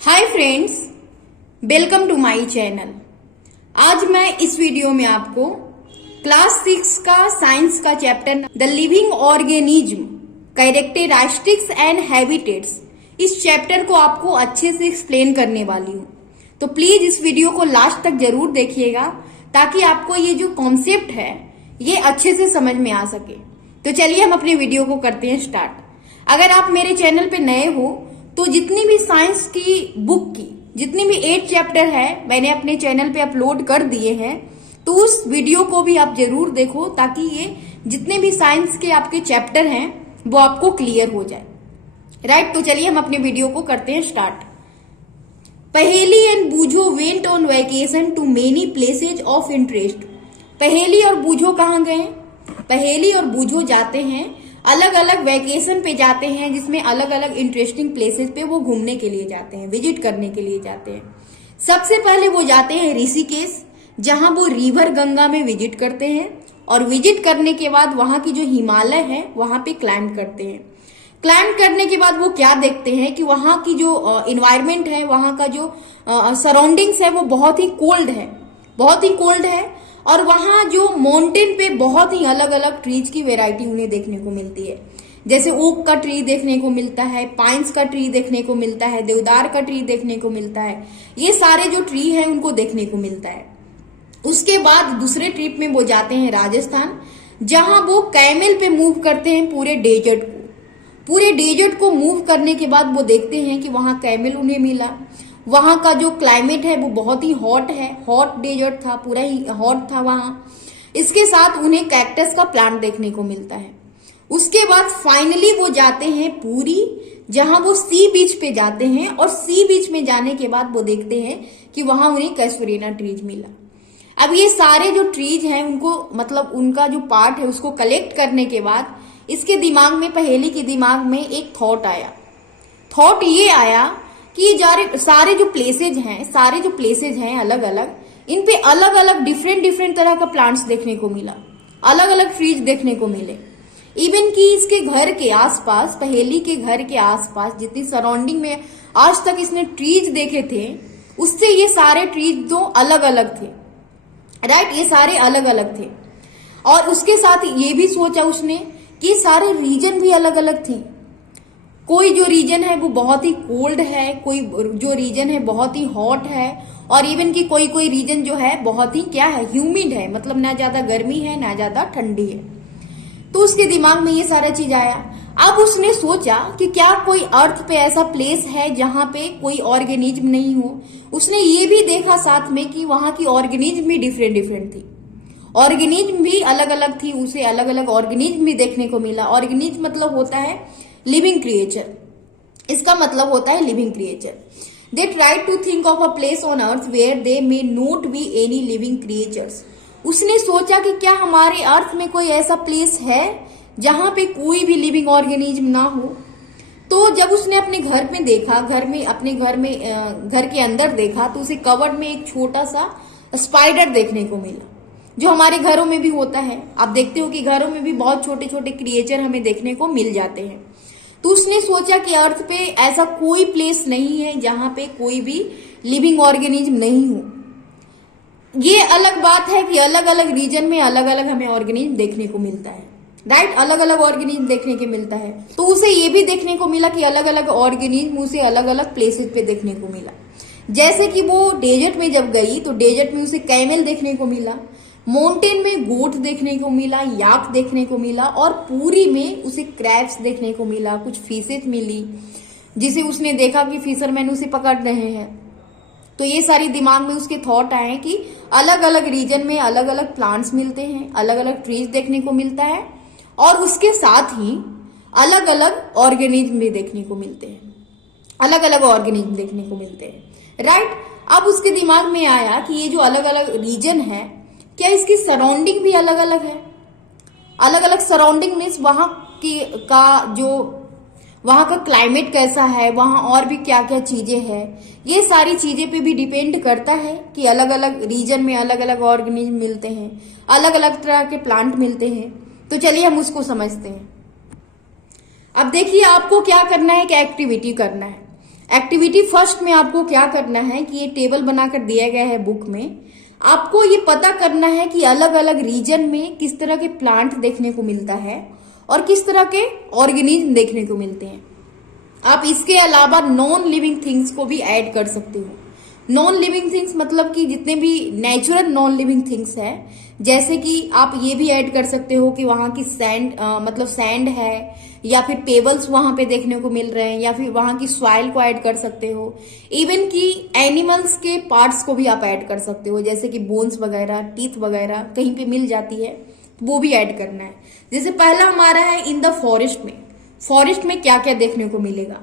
Hi friends, welcome to my channel. आज मैं इस वीडियो में आपको क्लास 6 का साइंस का chapter the living organism characteristics and habitats, इस चैप्टर को आपको अच्छे से एक्सप्लेन करने वाली हूँ। तो प्लीज इस वीडियो को लास्ट तक जरूर देखिएगा ताकि आपको ये जो कॉन्सेप्ट है ये अच्छे से समझ में आ सके। तो चलिए हम अपने वीडियो को करते हैं स्टार्ट। अगर आप मेरे चैनल पे नए हो तो जितनी भी साइंस की बुक की जितनी भी 8 चैप्टर है मैंने अपने चैनल पे अपलोड कर दिए हैं, तो उस वीडियो को भी आप जरूर देखो ताकि ये जितने भी साइंस के आपके चैप्टर हैं वो आपको क्लियर हो जाए। राइट, तो चलिए हम अपने वीडियो को करते हैं start. Paheli and Boojho went on vacation to many places of interest. Paheli और बूझो कहाँ गए? पहेली और बूझो जाते हैं अलग अलग वेकेशन पे जाते हैं, जिसमें अलग अलग इंटरेस्टिंग प्लेसेस पे वो घूमने के लिए जाते हैं, विजिट करने के लिए जाते हैं। सबसे पहले वो जाते हैं ऋषिकेश, जहां वो रिवर गंगा में विजिट करते हैं और विजिट करने के बाद वहां की जो हिमालय है वहां पे क्लाइंब करते हैं। क्लाइंब करने के बाद वो क्या देखते हैं कि वहां की जो इन्वायरमेंट है, वहां का जो सराउंडिंग्स है वो बहुत ही कोल्ड है, बहुत ही कोल्ड है। और वहां जो माउंटेन पे बहुत ही अलग अलग ट्रीज की वेराइटी उन्हें देखने को मिलती है। जैसे ओक का ट्री देखने को मिलता है, पाइन्स का ट्री देखने को मिलता है, देवदार का ट्री देखने को मिलता है। ये सारे जो ट्री हैं उनको देखने को मिलता है। उसके बाद दूसरे ट्रिप में वो जाते हैं राजस्थान, जहां वो कैमल पे मूव करते हैं पूरे डेजर्ट को। पूरे डेजर्ट को मूव करने के बाद वो देखते हैं कि वहां कैमल उन्हें मिला। वहां का जो क्लाइमेट है वो बहुत ही हॉट है, हॉट डेजर्ट था, पूरा ही हॉट था वहां। इसके साथ उन्हें कैक्टस का प्लांट देखने को मिलता है। उसके बाद फाइनली वो जाते हैं पुरी, जहां वो सी बीच पे जाते हैं और सी बीच में जाने के बाद वो देखते हैं कि वहां उन्हें कैसुरीना ट्रीज मिला। अब ये सारे जो ट्रीज हैं उनको मतलब उनका जो पार्ट है उसको कलेक्ट करने के बाद इसके दिमाग में, पहेली के दिमाग में एक थॉट आया। थॉट ये आया कि सारे जो प्लेसेज हैं अलग अलग, इन पे अलग अलग डिफरेंट तरह का प्लांट्स देखने को मिला, अलग अलग ट्रीज देखने को मिले। इवन कि इसके घर के आसपास, पहेली के घर के आसपास जितनी सराउंडिंग में आज तक इसने ट्रीज देखे थे उससे ये सारे ट्रीज तो अलग अलग थे। राइट, ये सारे अलग अलग थे। और उसके साथ ये भी सोचा उसने कि सारे रीजन भी अलग अलग थे। कोई जो रीजन है वो बहुत ही कोल्ड है, कोई जो रीजन है बहुत ही हॉट है, और इवन कि कोई कोई रीजन जो है बहुत ही क्या है, ह्यूमिड है, मतलब ना ज्यादा गर्मी है ना ज्यादा ठंडी है। तो उसके दिमाग में ये सारा चीज आया। अब उसने सोचा कि क्या कोई अर्थ पे ऐसा प्लेस है जहां पे कोई ऑर्गेनिज्म नहीं हो। उसने ये भी देखा साथ में कि वहां की ऑर्गेनिज्म भी डिफरेंट थी, ऑर्गेनिज्म भी अलग अलग थी, उसे अलग अलग ऑर्गेनिज्म भी देखने को मिला। ऑर्गेनिज्म मतलब होता है लिविंग क्रिएचर, इसका मतलब होता है living creature. They try to think of a place on earth where they may not be any living creatures. उसने सोचा कि क्या हमारे अर्थ में कोई ऐसा प्लेस है जहां पे कोई भी लिविंग ऑर्गेनिज्म ना हो। तो जब उसने अपने घर में देखा, घर के अंदर देखा, तो उसे कवर्ड में एक छोटा सा स्पाइडर देखने को मिला, जो हमारे घरों में भी होता है। आप देखते हो कि घरों में भी बहुत छोटे छोटे क्रिएचर हमें देखने को मिल जाते हैं। तो उसने सोचा कि अर्थ पे ऐसा कोई प्लेस नहीं है जहां पे कोई भी लिविंग ऑर्गेनिज्म नहीं हो। ये अलग बात है कि अलग अलग रीजन में अलग अलग हमें ऑर्गेनिज्म देखने को मिलता है। राइट, अलग अलग ऑर्गेनिज्म देखने को मिलता है। तो उसे ये भी देखने को मिला कि अलग अलग ऑर्गेनिज्म उसे अलग अलग प्लेसेस पे देखने को मिला। जैसे कि वो डेजर्ट में जब गई तो डेजर्ट में उसे कैमल देखने को मिला, माउंटेन में गोट देखने को मिला, याक देखने को मिला, और पूरी में उसे क्रैब्स देखने को मिला, कुछ फिशेस मिली जिसे उसने देखा कि फिशरमैन उसे पकड़ रहे हैं। तो ये सारी दिमाग में उसके थॉट आए कि अलग अलग रीजन में अलग अलग प्लांट्स मिलते हैं, अलग अलग ट्रीज देखने को मिलता है, और उसके साथ ही अलग अलग ऑर्गेनिज्म भी देखने को मिलते हैं, अलग अलग ऑर्गेनिज्म देखने को मिलते हैं। राइट, अब उसके दिमाग में आया कि ये जो अलग अलग रीजन है, क्या इसकी सराउंडिंग भी अलग अलग है। अलग अलग सराउंडिंग मीन्स वहां का क्लाइमेट कैसा है, वहां और भी क्या क्या चीजें हैं, ये सारी चीजें पे भी डिपेंड करता है कि अलग अलग रीजन में अलग अलग ऑर्गेनिज्म मिलते हैं, अलग अलग तरह के प्लांट मिलते हैं। तो चलिए हम उसको समझते हैं। अब देखिए आपको क्या करना है, क्या एक्टिविटी करना है। एक्टिविटी फर्स्ट में आपको क्या करना है कि ये टेबल बनाकर दिया गया है बुक में। आपको ये पता करना है कि अलग अलग रीजन में किस तरह के प्लांट देखने को मिलता है और किस तरह के ऑर्गेनिज्म देखने को मिलते हैं। आप इसके अलावा नॉन लिविंग थिंग्स को भी ऐड कर सकते हो। नॉन लिविंग थिंग्स मतलब कि जितने भी नेचुरल नॉन लिविंग थिंग्स है, जैसे कि आप ये भी ऐड कर सकते हो कि वहां की सैंड मतलब सैंड है या फिर पेबल्स वहां पे देखने को मिल रहे हैं, या फिर वहां की सॉइल को ऐड कर सकते हो। इवन कि एनिमल्स के पार्ट्स को भी आप ऐड कर सकते हो, जैसे कि बोन्स वगैरह, टीथ वगैरह कहीं पे मिल जाती है, वो भी ऐड करना है। जैसे पहला हमारा है इन द फॉरेस्ट में। फॉरेस्ट में क्या क्या देखने को मिलेगा,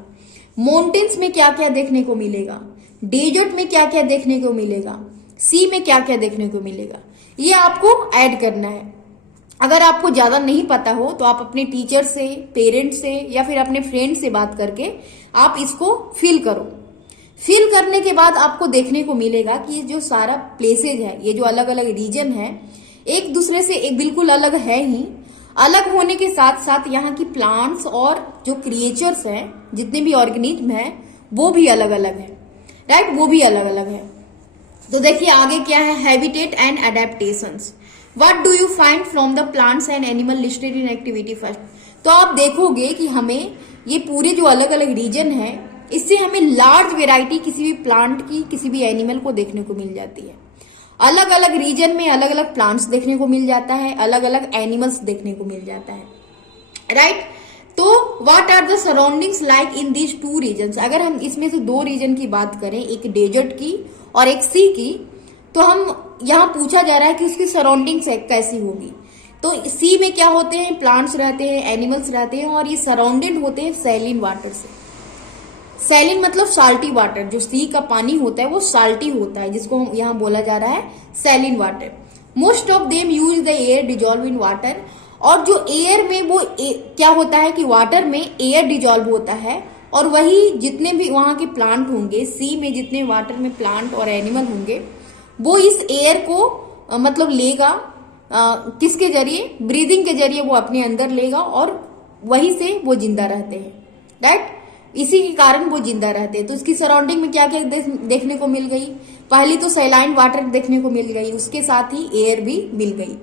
माउंटेन्स में क्या क्या देखने को मिलेगा, डेजर्ट में क्या क्या देखने को मिलेगा, सी में क्या क्या देखने को मिलेगा, ये आपको ऐड करना है। अगर आपको ज्यादा नहीं पता हो तो आप अपने टीचर से, पेरेंट्स से या फिर अपने फ्रेंड से बात करके आप इसको फिल करो। फिल करने के बाद आपको देखने को मिलेगा कि ये जो सारा प्लेसेज है, ये जो अलग अलग रीजन है, एक दूसरे से एक बिल्कुल अलग है ही। अलग होने के साथ साथ यहाँ की प्लांट्स और जो क्रिएचर्स हैं, जितने भी ऑर्गेनिज्म हैं, वो भी अलग अलग है, राइट, वो भी अलग अलग है। तो देखिए आगे क्या है, habitat and adaptations. What do you find from the plants and animal listed in activity first. तो आप देखोगे कि हमें ये पूरे जो अलग अलग रीजन है, इससे हमें लार्ज वेराइटी किसी भी प्लांट की, किसी भी एनिमल को देखने को मिल जाती है। अलग अलग रीजन में अलग अलग प्लांट्स देखने को मिल जाता है, अलग अलग एनिमल्स देखने को मिल जाता है, राइट। तो what are the surroundings like in these two regions. अगर हम इसमें से दो रीजन की बात करें, एक डेजर्ट की और एक सी की, तो हम यहाँ पूछा जा रहा है कि उसकी सराउंडिंग्स कैसी होगी। तो सी में क्या होते हैं, प्लांट्स रहते हैं, एनिमल्स रहते हैं, और ये सराउंडेड होते हैं सैलिन वाटर से। सैलिन मतलब साल्टी वाटर, जो सी का पानी होता है वो साल्टी होता है, जिसको यहाँ बोला जा रहा है saline water. Most of them use the air dissolve in water. और जो एयर में वो क्या होता है कि वाटर में एयर डिजॉल्व होता है, और वही जितने भी वहां के प्लांट होंगे, सी में जितने वाटर में प्लांट और एनिमल होंगे, वो इस एयर को मतलब लेगा, किसके जरिए, ब्रीदिंग के जरिए वो अपने अंदर लेगा, और वही से वो जिंदा रहते हैं, राइट। इसी के कारण वो जिंदा रहते हैं। तो इसकी सराउंडिंग में क्या क्या देखने को मिल गई, पहली तो सैलाइन वाटर देखने को मिल गई, उसके साथ ही एयर भी मिल गई,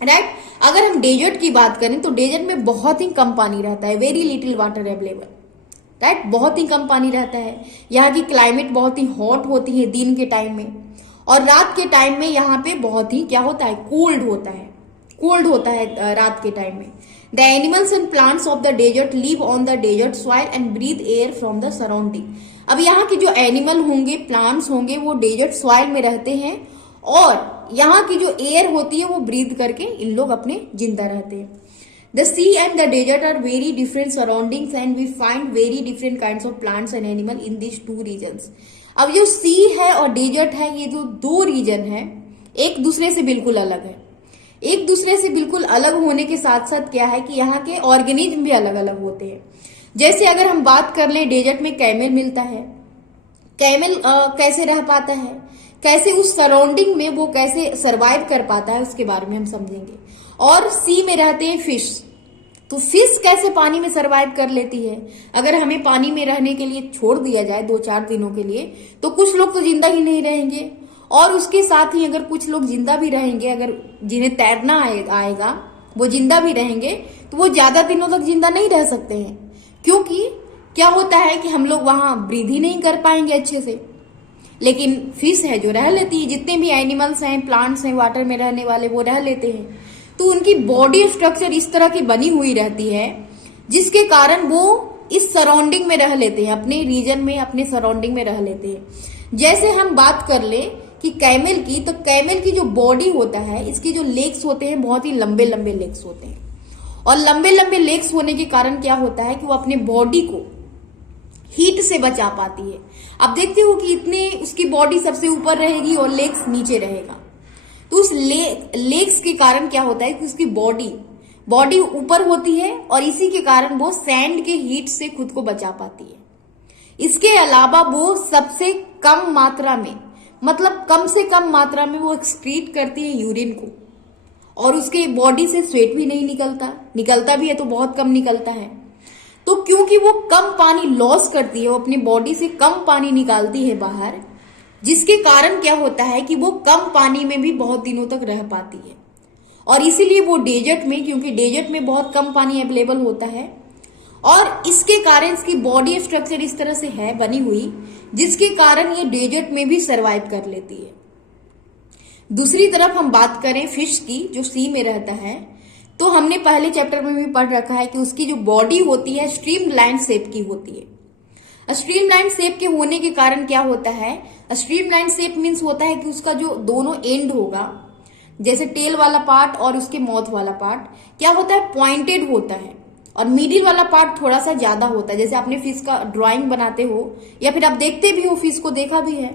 राइट। अगर हम डेजर्ट की बात करें तो डेजर्ट में बहुत ही कम पानी रहता है, very little water available, right, बहुत ही कम पानी रहता है। यहाँ की क्लाइमेट बहुत ही हॉट होती है दिन के टाइम में, और रात के टाइम में यहाँ पे बहुत ही क्या होता है, कोल्ड होता है रात के टाइम में। The animals and plants of the desert live on the desert soil and breathe air from the surrounding. अब यहाँ के जो एनिमल होंगे, प्लांट्स होंगे, वो डेजर्ट सॉइल में रहते हैं, और यहाँ की जो एयर होती है वो ब्रीथ करके इन लोग अपने जिंदा रहते हैं। The sea and the desert are very different surroundings and we find very different kinds of plants and animal in these two regions. अब जो सी है और डेजर्ट है, ये जो दो रीजन है, एक दूसरे से बिल्कुल अलग है। एक दूसरे से बिल्कुल अलग होने के साथ साथ क्या है कि यहाँ के ऑर्गेनिज्म भी अलग अलग होते हैं। जैसे अगर हम बात कर लें, डेजर्ट में कैमल मिलता है। कैमल कैसे रह पाता है, कैसे उस सराउंडिंग में वो कैसे सरवाइव कर पाता है, उसके बारे में हम समझेंगे। और सी में रहते हैं फिश। तो फिश कैसे पानी में सरवाइव कर लेती है। अगर हमें पानी में रहने के लिए छोड़ दिया जाए 2-4 दिनों के लिए, तो कुछ लोग तो जिंदा ही नहीं रहेंगे, और उसके साथ ही अगर कुछ लोग जिंदा भी रहेंगे, अगर जिन्हें तैरना आएगा वो जिंदा भी रहेंगे, तो वो ज्यादा दिनों तक जिंदा नहीं रह सकते हैं, क्योंकि क्या होता है कि हम लोग वहां ब्रीथ ही नहीं कर पाएंगे अच्छे से। लेकिन फिश है जो रह लेती है, जितने भी एनिमल्स हैं, प्लांट्स हैं, वाटर में रहने वाले, वो रह लेते हैं। तो उनकी बॉडी स्ट्रक्चर इस तरह की बनी हुई रहती है, जिसके कारण वो इस सराउंडिंग में रह लेते हैं, अपने रीजन में, अपने सराउंडिंग में रह लेते हैं। जैसे हम बात कर ले कि कैमल की, तो कैमल की जो बॉडी होता है, इसके जो लेग्स होते हैं, बहुत ही लंबे लंबे लेग्स होते हैं, और लंबे लंबे लेग्स होने के कारण क्या होता है कि वो अपने बॉडी को हीट से बचा पाती है। आप देखते हो कि इतने उसकी बॉडी सबसे ऊपर रहेगी और लेग्स नीचे रहेगा, तो उस लेग्स के कारण क्या होता है कि उसकी बॉडी ऊपर होती है, और इसी के कारण वो सैंड के हीट से खुद को बचा पाती है। इसके अलावा वो सबसे कम मात्रा में, मतलब कम से कम मात्रा में वो एक्सक्रीट करती है यूरिन को, और उसके बॉडी से स्वेट भी नहीं निकलता भी है तो बहुत कम निकलता है। तो क्योंकि वो कम पानी लॉस करती है, वो अपनी बॉडी से कम पानी निकालती है बाहर, जिसके कारण क्या होता है कि वो कम पानी में भी बहुत दिनों तक रह पाती है। और इसीलिए वो डेजर्ट में, क्योंकि डेजर्ट में बहुत कम पानी अवेलेबल होता है और इसके कारण इसकी बॉडी स्ट्रक्चर इस तरह से है बनी हुई, जिसके कारण ये डेजर्ट में भी सरवाइव कर लेती है। दूसरी तरफ हम बात करें फिश की, जो सी में रहता है, तो हमने पहले चैप्टर में भी पढ़ रखा है कि उसकी जो बॉडी होती है स्ट्रीमलाइन शेप की होती है। स्ट्रीमलाइन शेप के होने के कारण क्या होता है, स्ट्रीमलाइन शेप मीन्स होता है कि उसका जो दोनों एंड होगा, जैसे टेल वाला पार्ट और उसके माउथ वाला पार्ट क्या होता है, पॉइंटेड होता है, और मिडिल वाला पार्ट थोड़ा सा ज्यादा होता है। जैसे आपने फिश का ड्राइंग बनाते हो या फिर आप देखते भी हो, फिश को देखा भी है,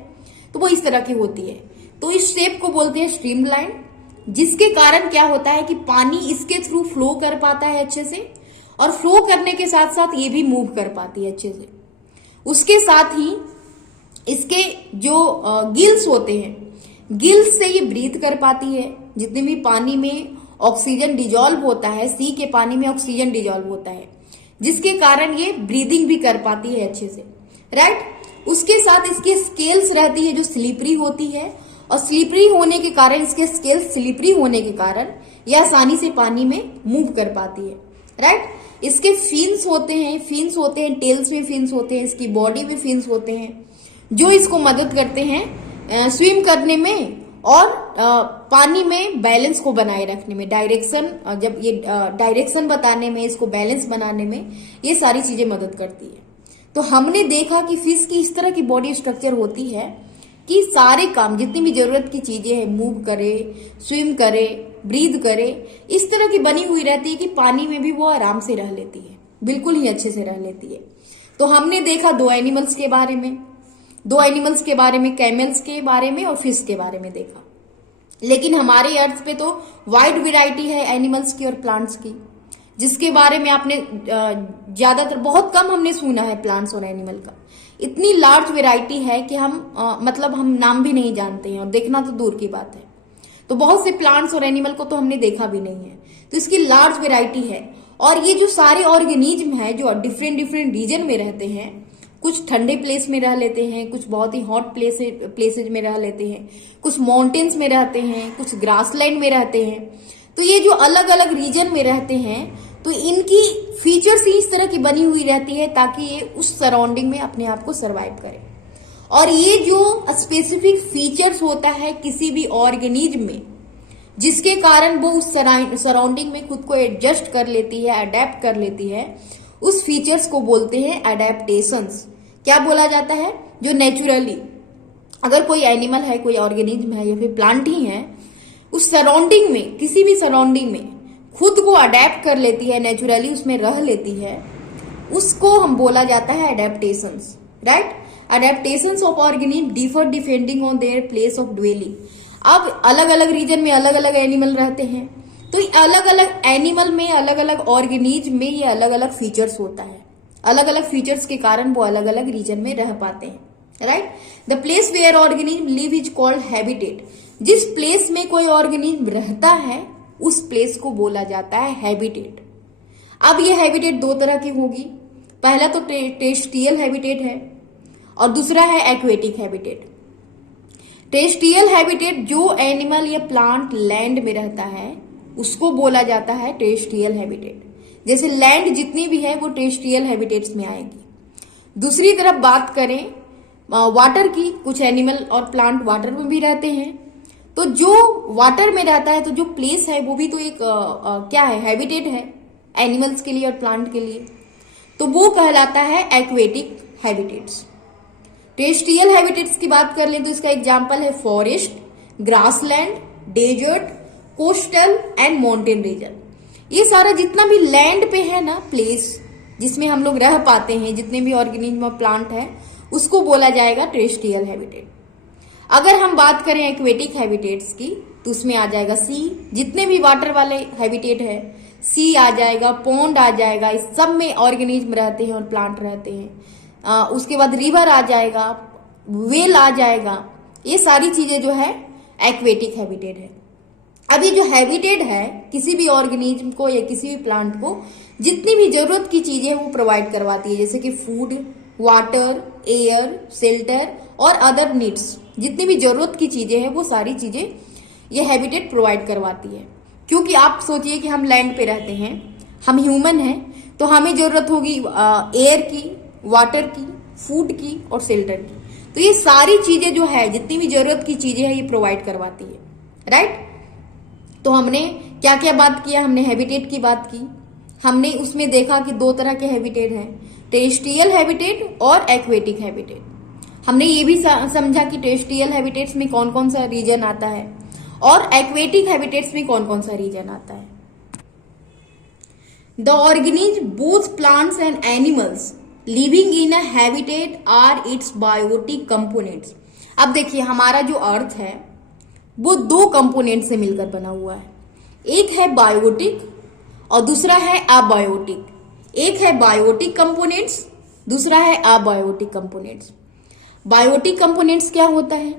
तो वो इस तरह की होती है। तो इस शेप को बोलते हैं स्ट्रीमलाइन, जिसके कारण क्या होता है कि पानी इसके थ्रू फ्लो कर पाता है अच्छे से, और फ्लो करने के साथ साथ ये भी मूव कर पाती है अच्छे से। उसके साथ ही इसके जो गिल्स होते हैं, गिल्स से ये ब्रीथ कर पाती है। जितने भी पानी में ऑक्सीजन डिजॉल्व होता है, सी के पानी में ऑक्सीजन डिजॉल्व होता है, जिसके कारण ये ब्रीदिंग भी कर पाती है अच्छे से, राइट। उसके साथ इसकी स्केल्स रहती है जो स्लिपरी होती है, और स्लिपरी होने के कारण, इसके स्केल्स स्लिपरी होने के कारण यह आसानी से पानी में मूव कर पाती है, राइट। इसके फिन्स होते हैं, टेल्स में फिन्स होते हैं, इसकी बॉडी में फिन्स होते हैं, जो इसको मदद करते हैं स्विम करने में और पानी में बैलेंस को बनाए रखने में, डायरेक्शन, जब ये डायरेक्शन बताने में, इसको बैलेंस बनाने में ये सारी चीजें मदद करती है। तो हमने देखा कि फिश की इस तरह की बॉडी स्ट्रक्चर होती है कि सारे काम, जितनी भी जरूरत की चीजें हैं, मूव करे, स्विम करे, ब्रीद करे, इस तरह की बनी हुई रहती है कि पानी में भी वो आराम से रह लेती है, बिल्कुल ही अच्छे से रह लेती है। तो हमने देखा दो एनिमल्स के बारे में, कैमल्स के बारे में और फिश के बारे में देखा। लेकिन हमारे अर्थ पे तो वाइड वैरायटी है एनिमल्स की और प्लांट्स की, जिसके बारे में आपने ज्यादातर, बहुत कम हमने सुना है प्लांट्स और एनिमल का। इतनी लार्ज वैरायटी है कि हम नाम भी नहीं जानते हैं, और देखना तो दूर की बात है। तो बहुत से प्लांट्स और एनिमल को तो हमने देखा भी नहीं है, तो इसकी लार्ज वैरायटी है। और ये जो सारे ऑर्गेनिज्म है जो डिफरेंट रीजन में रहते हैं, कुछ ठंडे प्लेस में रह लेते हैं, कुछ बहुत ही हॉट प्लेसेज में रह लेते हैं, कुछ माउंटेन्स में रहते हैं, कुछ ग्रासलैंड में रहते हैं। तो ये जो अलग अलग रीजन में रहते हैं, तो इनकी फीचर्स ही इस तरह की बनी हुई रहती है ताकि ये उस सराउंडिंग में अपने आप को सरवाइव करे। और ये जो स्पेसिफिक फीचर्स होता है किसी भी ऑर्गेनिज्म में, जिसके कारण वो उस सराउंडिंग में खुद को एडजस्ट कर लेती है, अडेप्ट कर लेती है, उस फीचर्स को बोलते हैं एडेप्टेशंस। क्या बोला जाता है, जो नेचुरली, अगर कोई एनिमल है, कोई ऑर्गेनिज्म है या फिर प्लांट ही है, उस सराउंडिंग में, किसी भी सराउंडिंग में खुद को अडेप्ट कर लेती है, नेचुरली उसमें रह लेती है, उसको हम बोला जाता है adaptations, right. Adaptations of organism differ depending on their place of dwelling. अब अलग अलग रीजन में अलग अलग एनिमल रहते हैं, तो अलग अलग एनिमल में, अलग अलग ऑर्गेनिज्म में ये अलग अलग फीचर्स होता है। अलग अलग फीचर्स के कारण वो अलग अलग रीजन में रह पाते हैं, right. The place where organism live is called habitat. जिस प्लेस में कोई ऑर्गेनिज्म रहता है उस प्लेस को बोला जाता है हैबिटेट। अब ये हैबिटेट दो तरह की होगी, पहला तो टेरेस्ट्रियल हैबिटेट है और दूसरा है एक्वेटिक हैबिटेट। टेरेस्ट्रियल हैबिटेट, जो एनिमल या प्लांट लैंड में रहता है उसको बोला जाता है टेरेस्ट्रियल हैबिटेट। जैसे लैंड जितनी भी है वो टेरेस्ट्रियल हैबिटेट्स में आएगी। दूसरी तरफ बात करें वाटर की, कुछ एनिमल और प्लांट वाटर में भी रहते हैं, तो जो वाटर में रहता है तो जो प्लेस है वो भी तो एक क्या है, हैबिटेट है एनिमल्स के लिए और प्लांट के लिए, तो वो कहलाता है एक्वेटिक हैबिटेट्स। टेरेस्ट्रियल हैबिटेट्स की बात कर लें तो इसका एग्जांपल है forest, grassland, desert, coastal and mountain region. ये सारा जितना भी लैंड पे है ना प्लेस, जिसमें हम लोग रह पाते हैं, जितने भी ऑर्गेनिज्म और प्लांट है, उसको बोला जाएगा टेरेस्ट्रियल हैबिटेट। अगर हम बात करें एक्वेटिक हैबिटेट्स की तो उसमें आ जाएगा सी, जितने भी वाटर वाले हैबिटेट है, सी आ जाएगा, पॉन्ड आ जाएगा, इस सब में ऑर्गेनिज्म रहते हैं और प्लांट रहते हैं। उसके बाद रिवर आ जाएगा, वेल आ जाएगा, ये सारी चीजें जो है एक्वेटिक हैबिटेट है। अब ये जो हैबिटेट है किसी भी ऑर्गेनिज्म को या किसी भी प्लांट को जितनी भी जरूरत की चीजें वो प्रोवाइड करवाती है, जैसे कि फूड, वाटर, एयर, शेल्टर और अदर नीड्स, जितनी भी जरूरत की चीजें हैं वो सारी चीजें ये हैबिटेट प्रोवाइड करवाती है। क्योंकि आप सोचिए कि हम लैंड पे रहते हैं, हम ह्यूमन हैं, तो हमें जरूरत होगी एयर की, वाटर की, फूड की और शेल्टर की। तो ये सारी चीजें जो है, जितनी भी जरूरत की चीजें हैं, ये प्रोवाइड करवाती है, राइट। तो हमने क्या क्या बात किया, हमने हैबिटेट की बात की। हमने उसमें देखा कि दो तरह के हैबिटेट हैं, टेरेस्ट्रियल हैबिटेट और एक्वेटिक हैबिटेट। हमने ये भी समझा कि टेरेस्ट्रियल हैबिटेट्स में कौन कौन सा रीजन आता है और एक्वेटिक हैबिटेट्स में कौन कौन सा रीजन आता है। The organism both plants and animals living in a habitat are its biotic components. अब देखिए हमारा जो अर्थ है वो दो कंपोनेंट से मिलकर बना हुआ है, एक है बायोटिक और दूसरा है अबायोटिक। एक है बायोटिक कंपोनेंट्स, दूसरा है अबायोटिक कंपोनेंट्स। बायोटिक कंपोनेंट्स क्या होता है,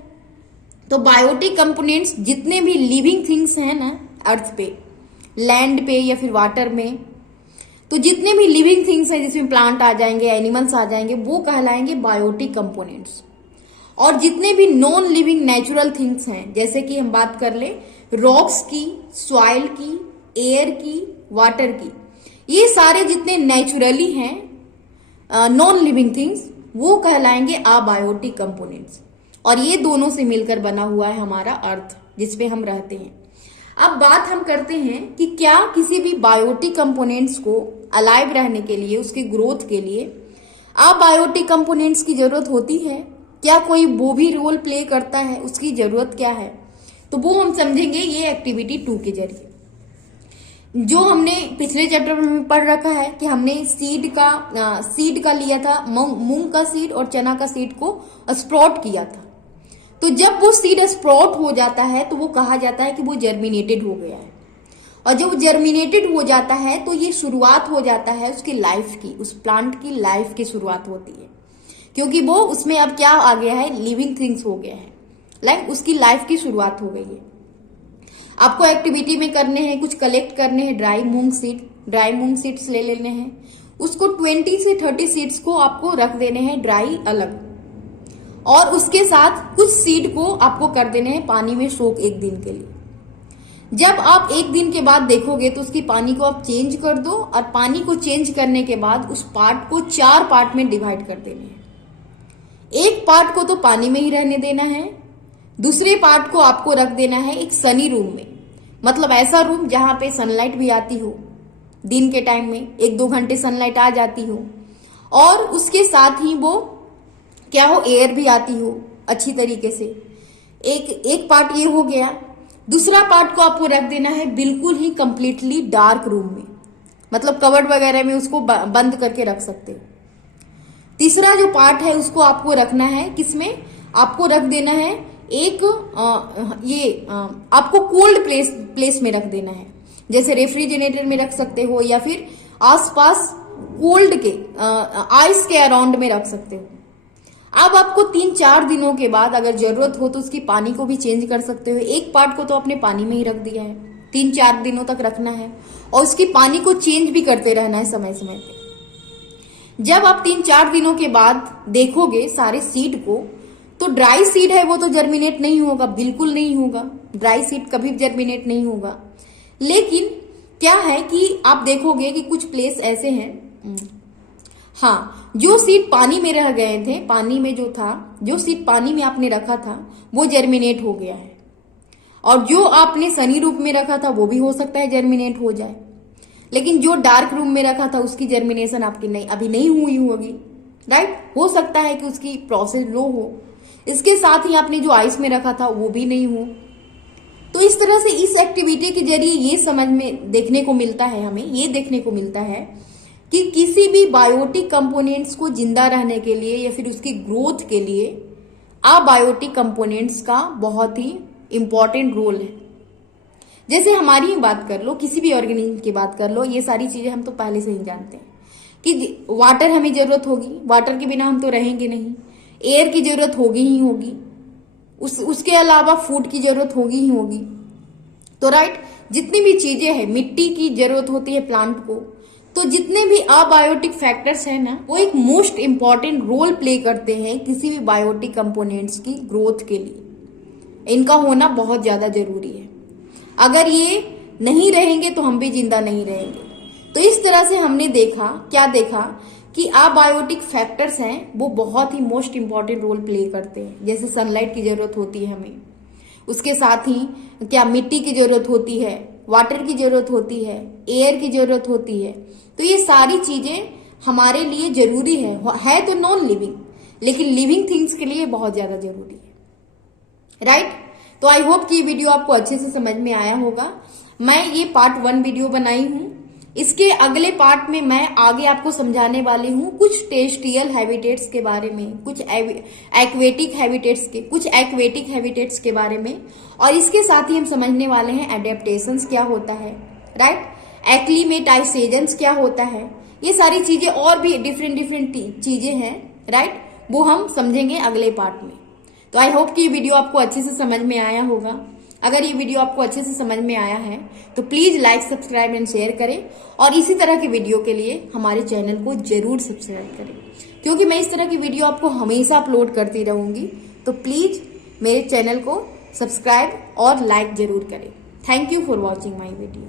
तो बायोटिक कंपोनेंट्स जितने भी लिविंग थिंग्स हैं ना अर्थ पे, लैंड पे या फिर वाटर में, तो जितने भी लिविंग थिंग्स हैं जिसमें प्लांट आ जाएंगे, एनिमल्स आ जाएंगे, वो कहलाएंगे बायोटिक कंपोनेंट्स। और जितने भी नॉन लिविंग नेचुरल थिंग्स हैं, जैसे कि हम बात कर ले रॉक्स की, सॉइल की, एयर की, वाटर की, ये सारे जितने नेचुरली हैं नॉन लिविंग थिंग्स, वो कहलाएंगे अबायोटिक कंपोनेंट्स। और ये दोनों से मिलकर बना हुआ है हमारा अर्थ जिसपे हम रहते हैं। अब बात हम करते हैं कि क्या किसी भी बायोटिक कंपोनेंट्स को अलाइव रहने के लिए, उसके ग्रोथ के लिए अबायोटिक कंपोनेंट्स की जरूरत होती है? क्या कोई वो भी रोल प्ले करता है? उसकी जरूरत क्या है? तो वो हम समझेंगे ये एक्टिविटी 2 के जरिए। जो हमने पिछले चैप्टर में पढ़ रखा है कि हमने सीड का लिया था, मूंग का सीड और चना का सीड को स्प्राउट किया था। तो जब वो सीड स्प्राउट हो जाता है तो वो कहा जाता है कि वो जर्मिनेटेड हो गया है। और जब जर्मिनेटेड हो जाता है तो ये शुरुआत हो जाता है उसकी लाइफ की, उस प्लांट की लाइफ की शुरुआत होती है, क्योंकि वो उसमें अब क्या आ गया है, लिविंग थिंग्स हो गया है, लाइक उसकी लाइफ की शुरुआत हो गई है। आपको एक्टिविटी में करने हैं, कुछ कलेक्ट करने हैं ड्राई मूंग सीड्स ले लेने हैं, उसको 20 से 30 सीड्स को आपको रख देने हैं ड्राई अलग, और उसके साथ कुछ सीड को आपको कर देने हैं पानी में सोक 1 दिन के लिए। जब आप 1 दिन के बाद देखोगे तो उसकी पानी को आप चेंज कर दो, और पानी को चेंज करने के बाद उस पार्ट को 4 पार्ट में डिवाइड कर देने हैं। एक पार्ट को तो पानी में ही रहने देना है, दूसरे पार्ट को आपको रख देना है एक सनी रूम में, मतलब ऐसा रूम जहां पे सनलाइट भी आती हो, दिन के टाइम में 1-2 घंटे सनलाइट आ जाती हो, और उसके साथ ही वो क्या हो, एयर भी आती हो अच्छी तरीके से। एक पार्ट ये हो गया। दूसरा पार्ट को आपको रख देना है बिल्कुल ही कंप्लीटली डार्क रूम में, मतलब कवर्ड वगैरह में उसको बंद करके रख सकते हो। तीसरा जो पार्ट है उसको आपको रखना है किसमें, आपको रख देना है एक आपको कोल्ड प्लेस में रख देना है, जैसे रेफ्रिजरेटर में रख सकते हो या फिर आसपास कोल्ड के आइस के अराउंड में रख सकते हो। अब आपको 3-4 दिनों के बाद अगर जरूरत हो तो उसकी पानी को भी चेंज कर सकते हो। एक पार्ट को तो आपने पानी में ही रख दिया है, 3-4 दिनों तक रखना है और उसकी पानी को चेंज भी करते रहना है समय समय पे। जब आप 3-4 दिनों के बाद देखोगे सारे सीड को, तो ड्राई सीड है वो तो जर्मिनेट नहीं होगा, बिल्कुल नहीं होगा, ड्राई सीड कभी जर्मिनेट नहीं होगा। लेकिन क्या है कि आप देखोगे कि कुछ प्लेस ऐसे हैं, हाँ, जो सीड पानी में रह गए थे, पानी में जो सीड पानी में आपने रखा था वो जर्मिनेट हो गया है, और जो आपने सनी रूप में रखा था वो भी हो सकता है जर्मिनेट हो जाए, लेकिन जो डार्क रूम में रखा था उसकी जर्मिनेशन आपकी अभी नहीं हुई होगी, राइट। हो सकता है कि उसकी प्रोसेस लो हो। इसके साथ ही आपने जो आइस में रखा था वो भी नहीं हो। तो इस तरह से इस एक्टिविटी के जरिए ये समझ में देखने को मिलता है, हमें ये देखने को मिलता है कि किसी भी बायोटिक कंपोनेंट्स को जिंदा रहने के लिए या फिर उसकी ग्रोथ के लिए अबायोटिक कंपोनेंट्स का बहुत ही इंपॉर्टेंट रोल है। जैसे हमारी ही बात कर लो, किसी भी ऑर्गेनिज्म की बात कर लो, ये सारी चीजें हम तो पहले से ही जानते हैं कि वाटर हमें जरूरत होगी, वाटर के बिना हम तो रहेंगे नहीं, एयर की जरूरत होगी ही होगी, उसके अलावा फूड की जरूरत होगी ही होगी, तो राइट, जितनी भी चीजें हैं, मिट्टी की जरूरत होती है प्लांट को, तो जितने भी अबायोटिक फैक्टर्स हैं ना, वो एक मोस्ट इंपॉर्टेंट रोल प्ले करते हैं किसी भी बायोटिक कंपोनेंट्स की ग्रोथ के लिए। इनका होना बहुत ज्यादा जरूरी है। अगर ये नहीं रहेंगे तो हम भी जिंदा नहीं रहेंगे। तो इस तरह से हमने क्या देखा कि अबायोटिक फैक्टर्स हैं वो बहुत ही मोस्ट इंपॉर्टेंट रोल प्ले करते हैं। जैसे सनलाइट की जरूरत होती है हमें, उसके साथ ही क्या मिट्टी की जरूरत होती है, वाटर की जरूरत होती है, एयर की जरूरत होती है। तो ये सारी चीजें हमारे लिए जरूरी है तो नॉन लिविंग, लेकिन लिविंग थिंग्स के लिए बहुत ज्यादा जरूरी है। राइट, तो आई होप कि ये वीडियो आपको अच्छे से समझ में आया होगा। मैं ये पार्ट 1 वीडियो बनाई हूं। इसके अगले पार्ट में मैं आगे आपको समझाने वाली हूँ कुछ टेरेस्ट्रियल हैबिटेट्स के बारे में, कुछ एक्वेटिक हैबिटेट्स के बारे में, और इसके साथ ही हम समझने वाले हैं एडेप्टेशंस क्या होता है, राइट, एक्लीमेटाइजेशंस क्या होता है। ये सारी चीजें और भी डिफरेंट चीजें हैं, राइट, वो हम समझेंगे अगले पार्ट में। तो आई होप कि ये वीडियो आपको अच्छे से समझ में आया होगा। अगर ये वीडियो आपको अच्छे से समझ में आया है तो please like, subscribe and share करें, और इसी तरह के वीडियो के लिए हमारे चैनल को जरूर सब्सक्राइब करें, क्योंकि मैं इस तरह की वीडियो आपको हमेशा अपलोड करती रहूंगी। तो प्लीज मेरे चैनल को सब्सक्राइब और लाइक जरूर करें। Thank you for watching my video.